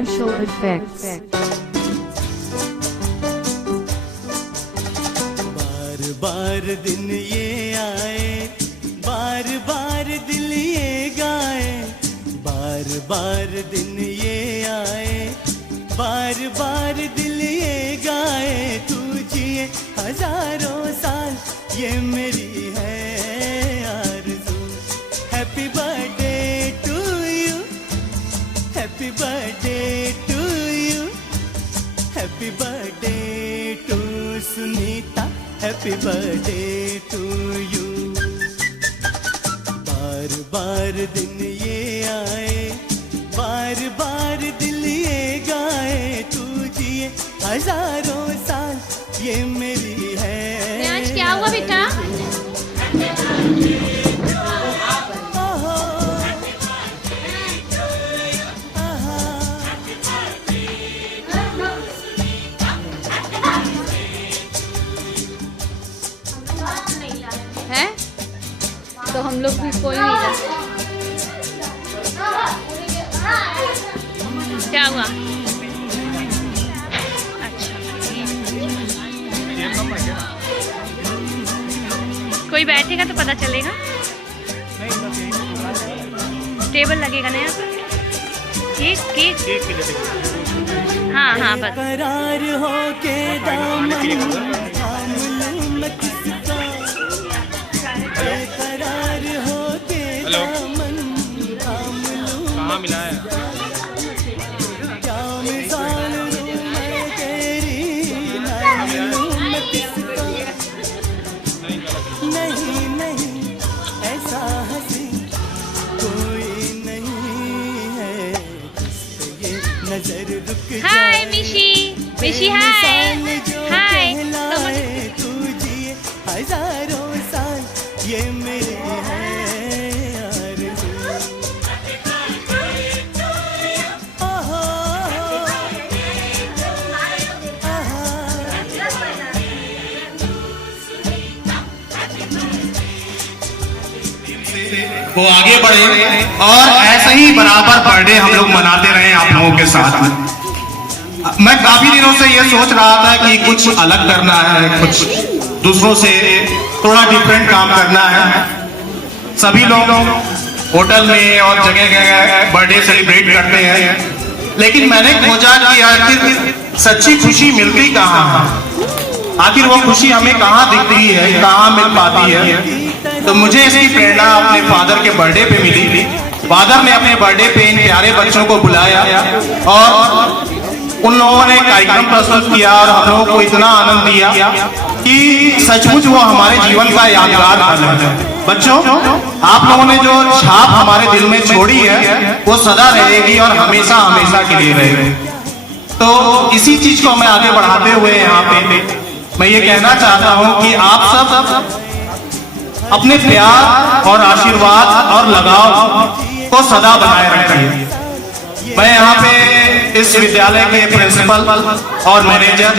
Special effects. बार बार दिन ये आए, बार बार दिल ये गाए, बार बार दिन ये आए, बार बार दिल ये गाए। तू जिए हजारों साल ये मेरी है आरज़ू। Happy birthday to you, happy birthday to you, happy birthday to Sunita, happy birthday to you. बार बार दिन ये आए, बार बार दिल ये गाए। तू जिए हजारों साल ये मेरी है। आज क्या हुआ बेटा? है तो हम लोग भी कोई नहीं क्या हुआ? अच्छा कोई बैठेगा तो पता चलेगा। टेबल लगेगा ना यहाँ पर। केक केक हाँ हाँ बस। करार हो के दामन थाम लूं मैं किसका, बेकरार हो के दामन थाम लूं। कहाँ मिला है? क्या मिसाल दूं मैं तेरी, नाम लूं मैं किसका। नहीं नहीं ऐसा हंसी कोई नहीं है, जिस पे ये नजर रुक जाए। हाय मिशी, मिशी हाय हाय। तू जिए हजारों साल ये मेरे हैं आरज़ू। ओहो, वो आगे बढ़े और ऐसे ही बराबर बर्थडे हम लोग मनाते रहे आप लोगों के साथ में। मैं काफी दिनों से ये सोच रहा था कि कुछ अलग करना है, कुछ दूसरों से थोड़ा डिफरेंट काम करना है। सभी लोग होटल में और जगह जगह बर्थडे सेलिब्रेट करते हैं, लेकिन मैंने खोजा कि आखिर सच्ची खुशी मिलती कहाँ है, आखिर वो खुशी हमें कहाँ दिखती है, कहाँ मिल पाती है। तो मुझे इसकी प्रेरणा अपने फादर के बर्थडे पे मिली। फादर ने अपने बर्थडे पे इन प्यारे बच्चों को बुलाया और उन लोगों ने कार्यक्रम प्रस्तुत किया और हम लोगों को इतना आनंद दिया कि सचमुच वो हमारे जीवन का यादगार पल है। बच्चों, आप लोगों ने जो छाप हमारे दिल में छोड़ी है वो सदा रहेगी और हमेशा हमेशा के लिए रहेगी। तो इसी चीज को मैं आगे बढ़ाते हुए यहाँ पे मैं ये कहना चाहता हूँ कि आप सब अपने प्यार और आशीर्वाद और लगाव को सदा बनाए रखिए। मैं यहाँ पे इस विद्यालय के प्रिंसिपल और मैनेजर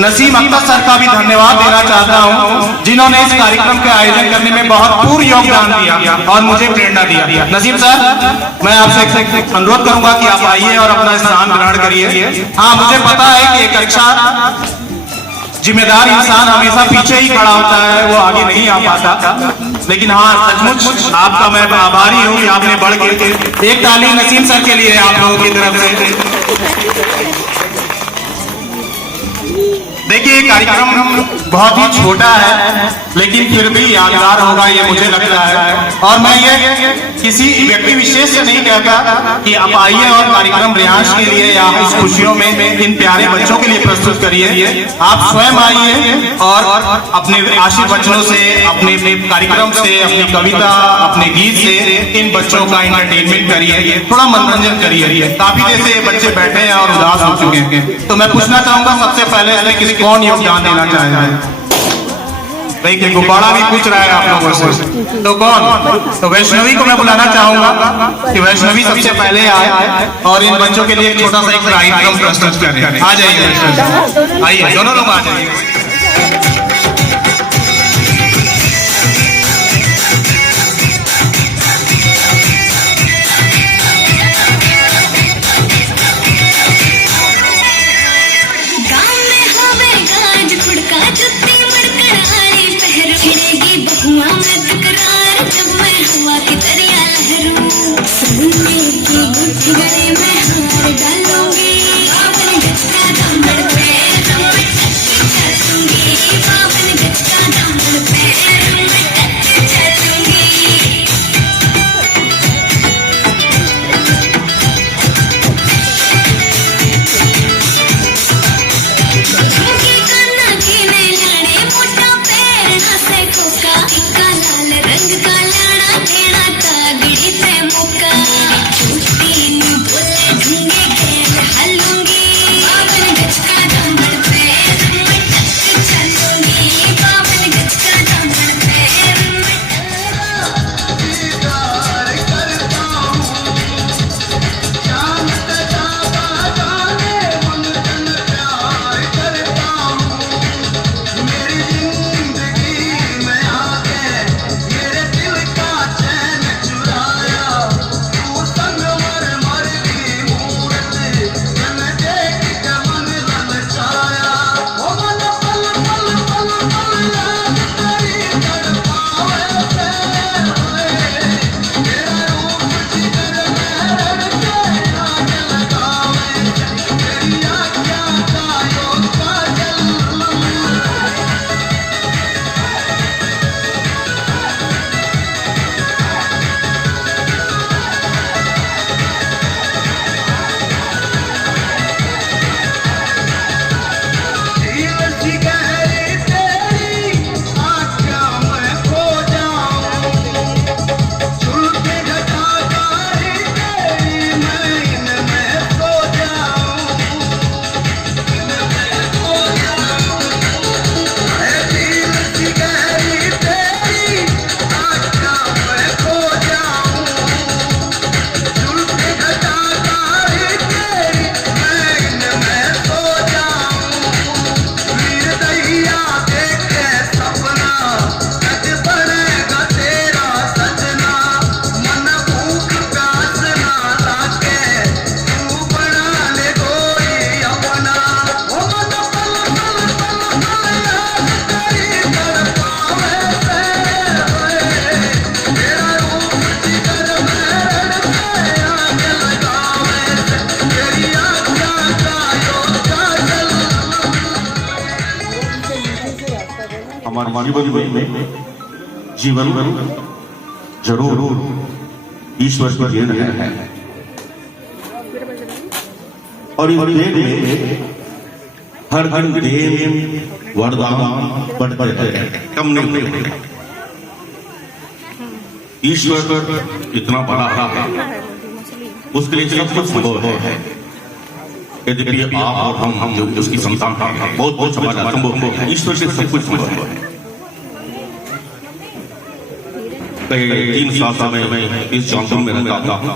नसीम अख्तर सर का भी धन्यवाद देना चाहता हूँ, जिन्होंने इस कार्यक्रम के आयोजन करने में बहुत पूर्ण योगदान दिया और मुझे प्रेरणा दिया। नसीम सर, मैं आपसे अनुरोध करूंगा कि आप आइए और अपना स्थान ग्रहण करिए। हाँ, मुझे पता है कि एक अच्छा जिम्मेदार इंसान हमेशा पीछे ही खड़ा होता है, वो आगे नहीं आ पाता। लेकिन हाँ, सचमुच आपका मैं आभारी हूँ कि आपने बढ़ के एक ताली नसीम सर के लिए आप लोगों की तरफ से। देखिए, कार्यक्रम बहुत ही छोटा है लेकिन फिर भी यादगार होगा, ये मुझे लगता है। और मैं ये किसी व्यक्ति विशेष से नहीं कहता कि आप आइए और कार्यक्रम रिहाश के लिए या इस खुशियों में इन प्यारे बच्चों के लिए प्रस्तुत करिए। आप स्वयं आइए और अपने आशीर्वचनों से, अपने कार्यक्रम से, अपनी कविता, अपने गीत से इन बच्चों का एंटरटेनमेंट करिए, थोड़ा मनोरंजन करिए। काफी देर से ये बच्चे बैठे हैं और उदास हो चुके हैं। तो मैं पूछना चाहूंगा सबसे पहले कौन योगदान देना चाहेगा? देखिए, गुब्बारा भी पूछ रहा है आप लोगों से, तो कौन? तो वैष्णवी को मैं बुलाना चाहूंगा कि वैष्णवी सबसे पहले आए और इन बच्चों के लिए छोटा सा एक कार्यक्रम प्रस्तुत करें। आ जाइए वैष्णवी, आइए, दोनों लोग आ जाइए। हमारे जीवन में जरूर ईश्वर की देन है और इस देन में हर देन वरदान बढ़ते हैं, कम नहीं होते। ईश्वर इतना बड़ा है, उसके लिए सब कुछ संभव है। यद्यपि आप और हम जो उसकी संतान हैं, बहुत संभव है। ईश्वर से सब कुछ संभव है। कई 3 साल में मैं इस जॉनसन में रहता हूँ।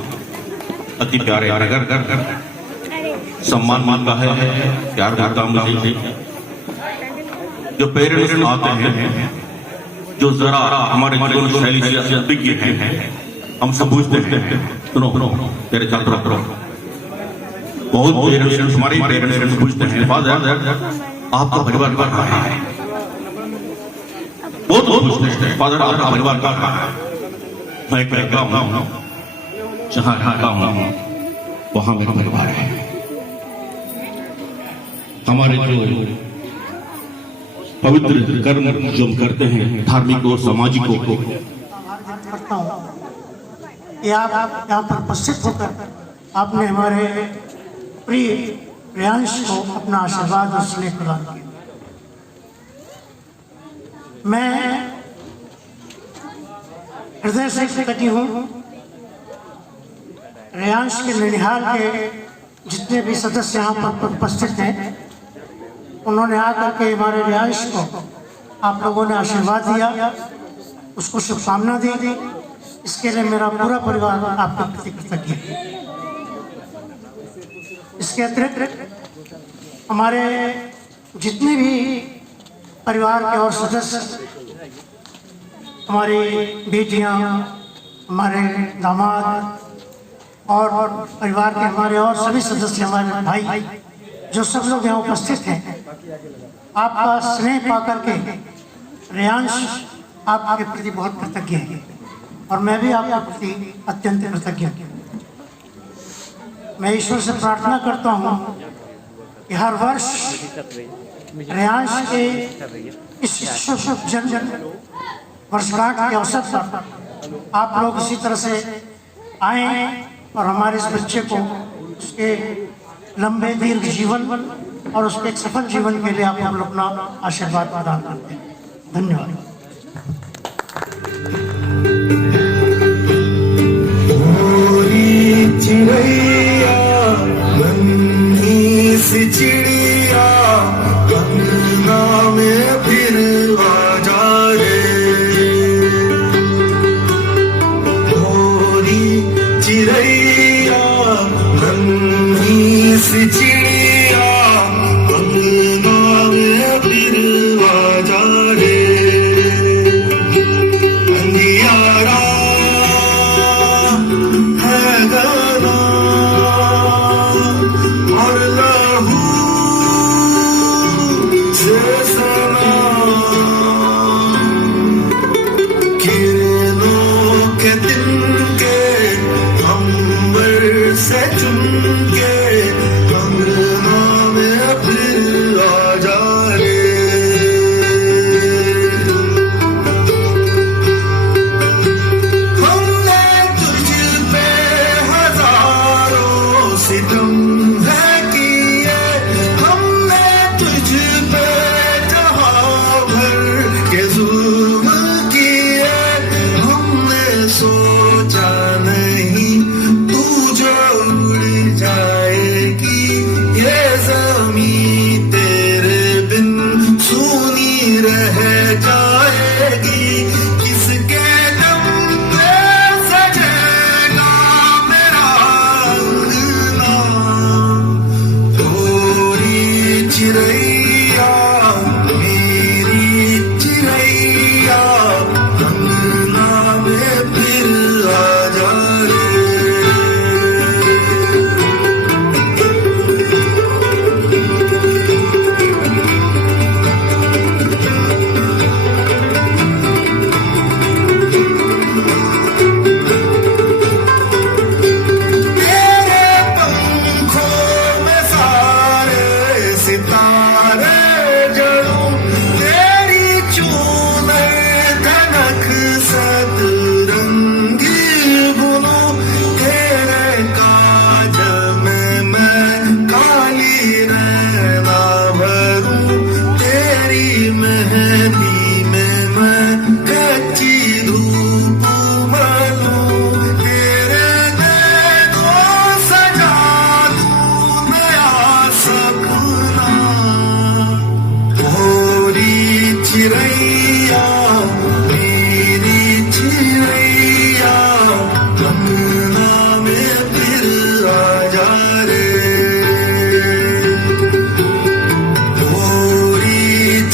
अति प्यारे नगर, सम्मान मानता है, प्यार करता हूँ। जो पेरेंट्स आते हैं, जो जरा हमारे जीवन शैली से अभिज्ञ हैं, हम सब पूछते हैं, सुनो तेरे छात्रों, बहुत पेरेंट्स, हमारे पेरेंट्स पूछते हैं, फादर आपका परिवार कहाँ है? बहुत पूछते हैं, फादर आपका परिवार कहाँ है? मैं कहता हूँ जहाँ रहता हूँ वहाँ मेरा परिवार है। हमारे जो पवित्र कर्म जो हम करते हैं, धार्मिक और सामाजिक को करता हूँ कि आप यहाँ पर उपस्थित होकर आपने हमारे प्रिय प्रियांश को अपना आशीर्वाद और स्नेह प्रदान किया। मैं हृदय से कृतज्ञ हूँ। रियांश के ननिहाल के जितने भी सदस्य यहाँ पर उपस्थित हैं, उन्होंने आकर के हमारे रियांश को आप लोगों ने आशीर्वाद दिया, उसको शुभकामना दी। इसके लिए मेरा पूरा परिवार आपके प्रति कृतज्ञ है। इसके अतिरिक्त हमारे जितने भी परिवार के और सदस्य, हमारी बेटियां, हमारे दामाद और परिवार के हमारे और सभी सदस्य, हमारे भाई, जो सब लोग यहाँ उपस्थित हैं, आपका स्नेह पाकर के रियांश आपके प्रति बहुत कृतज्ञ है और मैं भी आपके प्रति अत्यंत कृतज्ञ हूँ। मैं ईश्वर से प्रार्थना करता हूँ कि हर वर्ष रियांश के इस शुभ जन्म वर्षगांठ के अवसर पर आप लोग इसी तरह से आए और हमारे इस बच्चे को उसके लंबे दीर्घ जीवन और उसके एक सफल जीवन के लिए आप लोग अपना आशीर्वाद प्रदान करते हैं। धन्यवाद। चिड़ैया नन्ही सी चिड़िया अंगना में फिर आ जा रे, गोरी चिड़ैया नन्ही सी चिड़िया अंगना में फिर आ जा रे, अंधियारा है गाना और लहू से सना, किरणों के तिनके अंबर से चुनके अंगना में फिर आ जा रे, हमने तुझ पे हजारों सितम है किए, हमने तुझ पे जहां भर के जुल्म किए, हमने सोचा नहीं तू जो उड़ जाएगी, ये ज़मीं तेरे बिन सूनी रह जाएगी, किसके दम पे सजेगा मेरा अंगना, गोरी चिड़ैया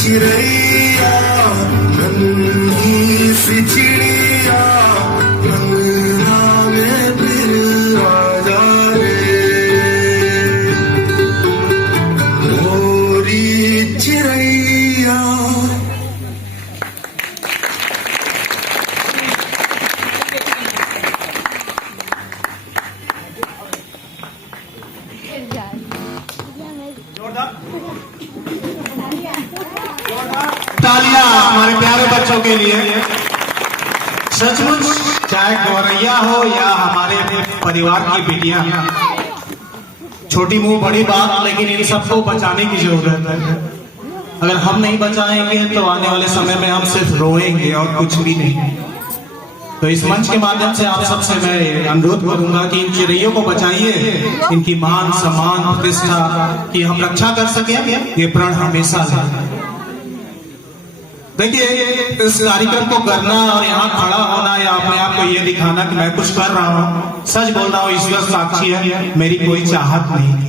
चिड़ैया नन्ही सी चिड़िया अंगना में फिर आ जा रे मोरी चिड़ैया। तालियां हमारे प्यारे बच्चों के लिए। सचमुच चाहे गौरैया हो या हमारे परिवार की बेटियां, छोटी मुंह बड़ी बात, लेकिन इन सबको बचाने की जरूरत है। अगर हम नहीं बचाएंगे तो आने वाले समय में हम सिर्फ रोएंगे और कुछ भी नहीं। तो इस मंच के माध्यम से आप सबसे मैं अनुरोध करूंगा कि इन चिड़ैयों को बचाइए, इनकी मान सम्मान प्रतिष्ठा की हम रक्षा कर सके, ये प्रण हमेशा लें। देखिए, इस कार्यक्रम को करना और यहाँ खड़ा होना या अपने आप को ये दिखाना कि मैं कुछ कर रहा हूँ, सच बोल रहा हूँ, ईश्वर साक्षी है, मेरी कोई चाहत नहीं थी।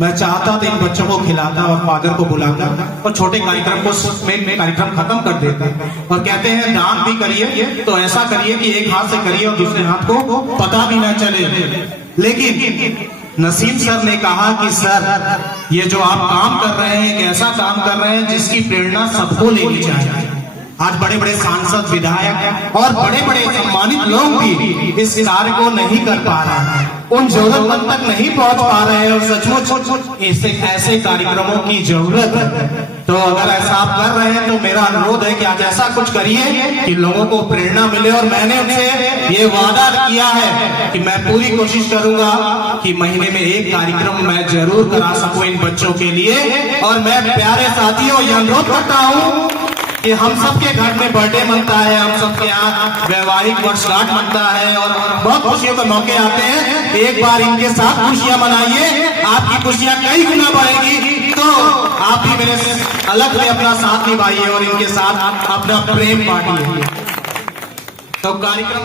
मैं चाहता था इन बच्चों को खिलाता और फादर को बुलाता और छोटे कार्यक्रम को में कार्यक्रम खत्म कर देते। और कहते हैं दान भी करिए तो ऐसा करिए कि एक हाथ से करिए और दूसरे हाथ को पता भी ना चले। लेकिन नसीम सर ने कहा कि सर ये जो आप काम कर रहे हैं एक ऐसा काम कर रहे हैं जिसकी प्रेरणा सबको लेनी चाहिए। आज बड़े बड़े सांसद, विधायक और बड़े बड़े सम्मानित लोग भी इस कार्य को नहीं कर पा रहे हैं, उन जरूरतमंद तक नहीं पहुंच पा रहे हैं। और सचमुच ऐसे कार्यक्रमों की जरूरत है। तो अगर ऐसा आप कर रहे हैं तो मेरा अनुरोध है कि आज ऐसा कुछ करिए कि लोगों को प्रेरणा मिले। और मैंने उनसे ये वादा किया है कि मैं पूरी कोशिश करूंगा कि महीने में एक कार्यक्रम मैं जरूर करा सकूं इन बच्चों के लिए। और मैं प्यारे साथियों ये अनुरोध करता हूं कि हम सबके घर में बर्थडे मनता है, हम सबके यहाँ वैवाहिक वर्षगांठ मनता है और बहुत खुशियों के मौके आते हैं। एक बार इनके साथ खुशियां मनाइए, आपकी खुशियां कई गुना बढ़ेगी। तो आप भी मेरे अलग में अपना साथ निभाइए और इनके साथ अपना प्रेम बांटिए। तो कार्यक्रम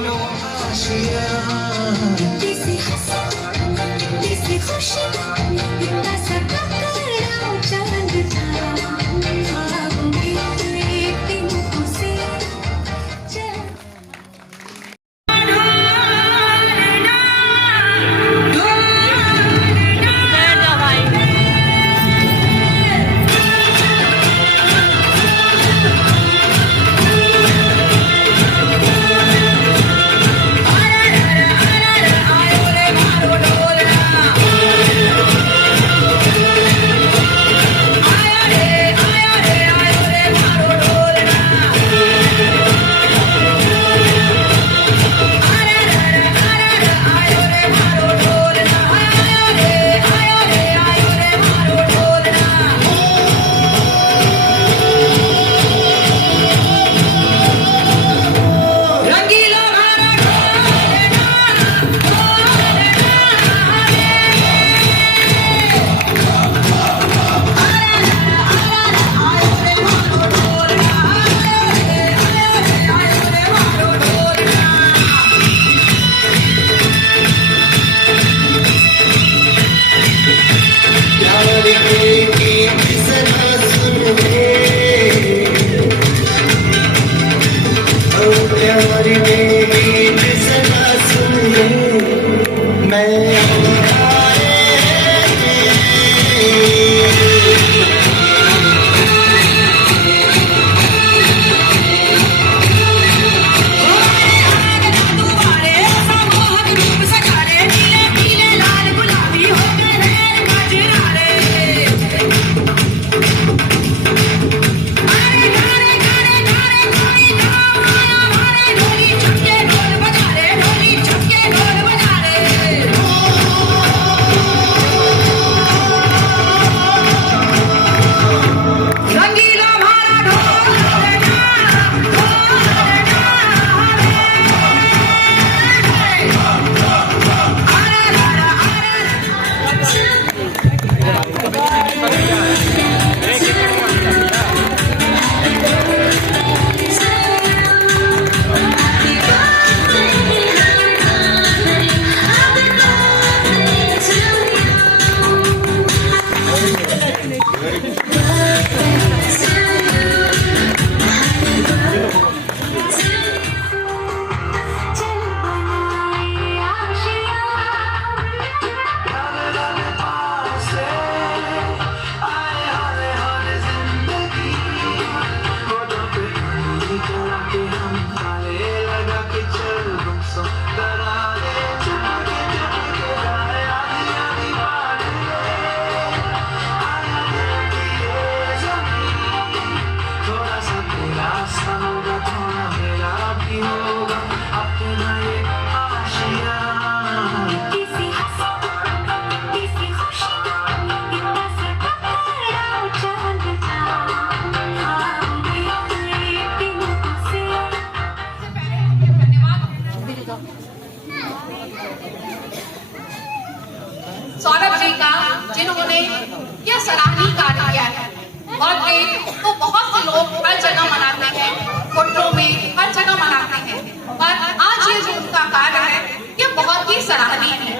के तो बहुत से लोग हर जगह मनाते हैं, फोटो में हर जगह मनाते हैं, पर आज ये जो उनका कार्य है ये बहुत ही सराहनीय है।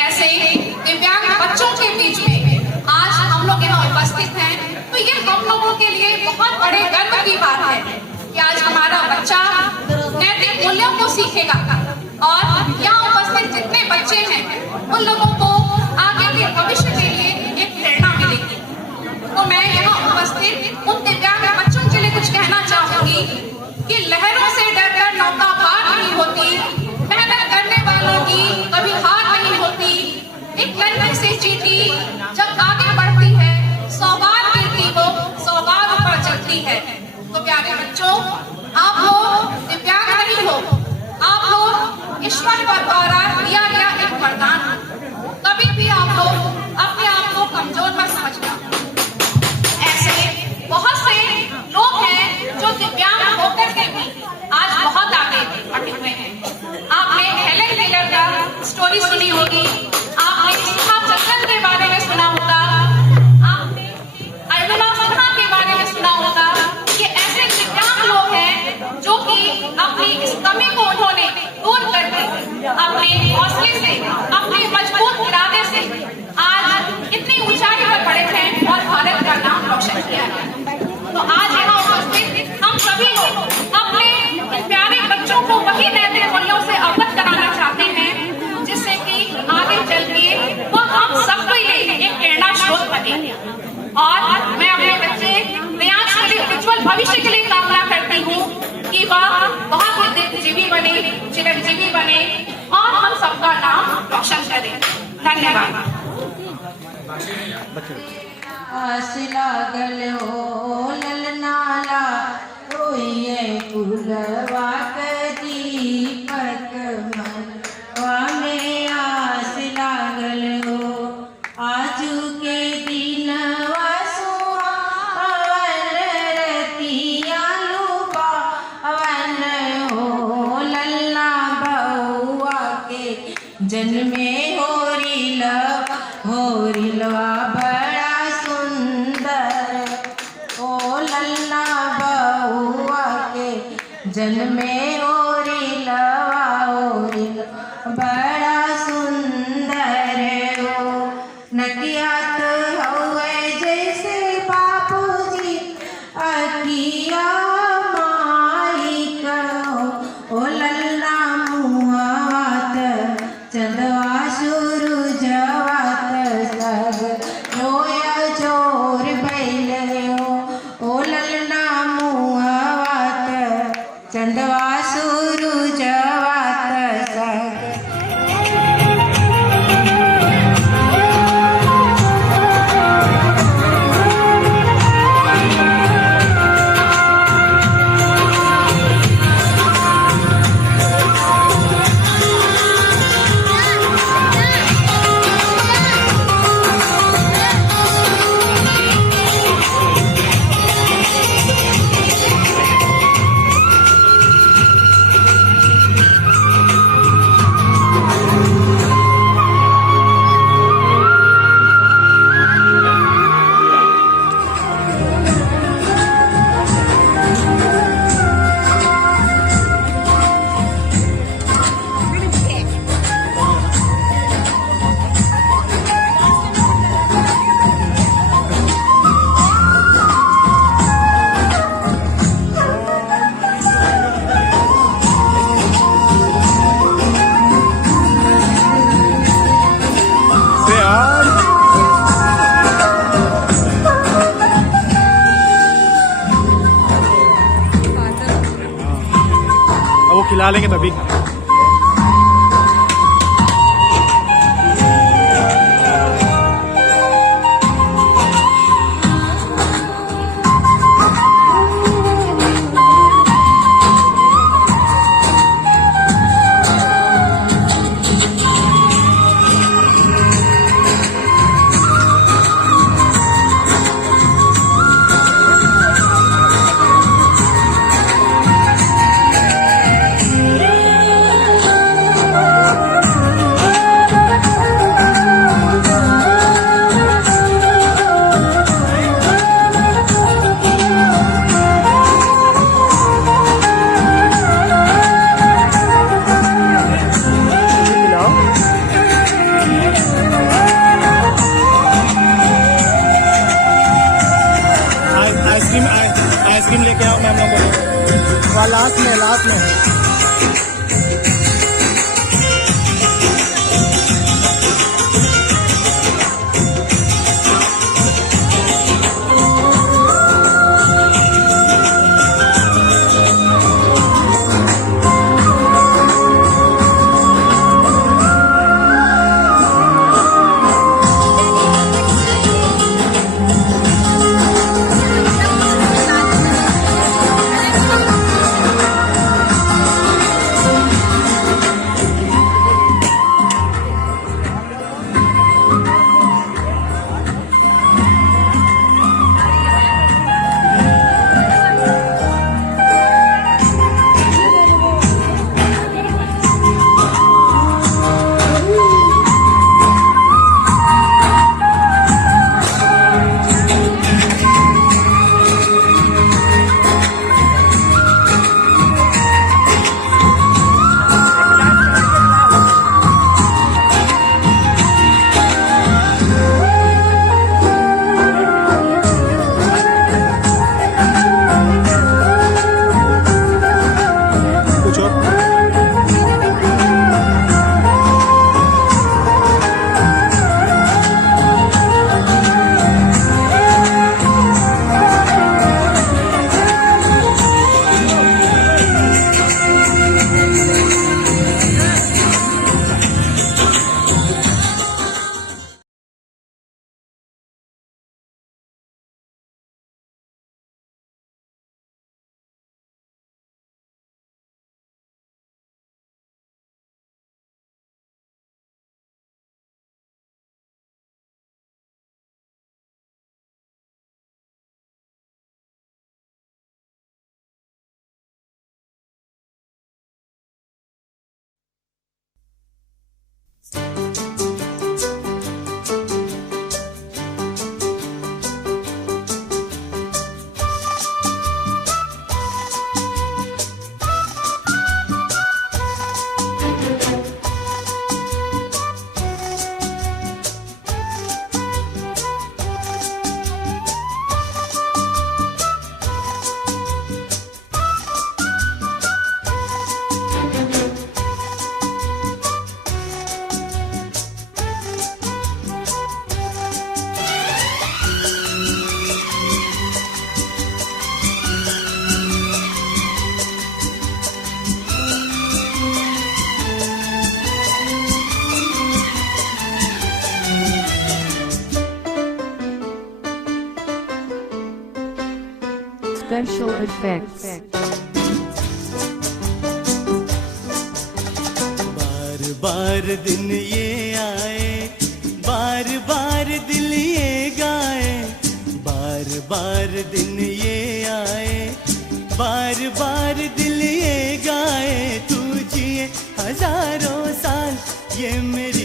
ऐसे दिव्यांग बच्चों के बीच में आज हम लोग यहाँ उपस्थित हैं, तो ये हम लोगों के लिए बहुत बड़े गर्व की बात है कि आज हमारा बच्चा नैतिक मूल्यों को सीखेगा और यहाँ उपस्थित जितने बच्चे हैं उन लोगों को आगे के भविष्य के लिए एक प्रेरणा मिलेगी। तो मैं यहाँ उपस्थित उन दिव्यांग बच्चों के लिए कुछ कहना चाहूंगी कि लहरों से डरकर नौका पार नहीं होती, मेहनत करने वालों की कभी हार नहीं होती, एक लड़की से चींटी जब आगे बढ़ती है 100 बार गिरती हो 100 बार ऊपर चलती है। तो प्यारे बच्चों, आप लोग दिव्यांग नहीं हो, आप लोग ईश्वर पर द्वारा दिया गया एक वरदान। कभी भी आप लोग अपने आप को कमजोर मत समझना। ऐसे बहुत से लोग हैं जो दिव्यांग होकर के भी आज बहुत आगे बढ़े हुए हैं। आपने हेलेन केलर का स्टोरी सुनी होगी, आपने सुधा चंद्रन के बारे में सुना होगा, आपने अरुणा सिन्हा के बारे में सुना होगा। ये ऐसे दिव्यांग लोग हैं जो कि अपनी इस कमी को उन्होंने दूर करके अपने हौसले से, अपने मजबूत इरादे से आज इतनी ऊंचाई पर बढ़े हैं और भारत का नाम रोशन किया है। तो आज यहाँ उपस्थित हम सभी लोग अपने इन प्यारे बच्चों को वही नैतिक मूल्यों से अवगत कराना चाहते हैं जिससे कि आगे चल के वो हम सबके लिए एक प्रेरणा स्रोत बने। और मैं अपने बच्चे प्रियांश के लिए उज्जवल भविष्य के लिए कामना करती हूँ कि वह बहुत ही दीर्घजीवी बने, चिरंजीवी बने और हम सबका नाम रोशन करें। धन्यवाद। आस लागल हो ललनाला रोइए फूलवा के दीपक मनवा में आस लागल हो। आजू के दिनवा सुहावन रतिया लुभावन हो। ललना बउआ के जन्मे होरिलवा बड़ा सुंदर। ओ ललना बउआ के जन्मे होरिलवा बड़ा सुंदर हो। नकियात हुए जैसे बापूजी अकिया माई कहो। ओ ललना मुआवत चंदवा शुरू जवात सग रोया जोर बैल हो। ओ ललना मुआवत चंदवा शुरू जवात सग। वो खिला लेंगे तभी। आइसक्रीम लेके आओ मैम लोगों को। लास्ट में Special effects. बार बार दिन ये आए, बार बार दिल ये गाए, बार बार दिन ये आए, बार बार दिल ये गाए, तू जिए हजारों साल ये मेरी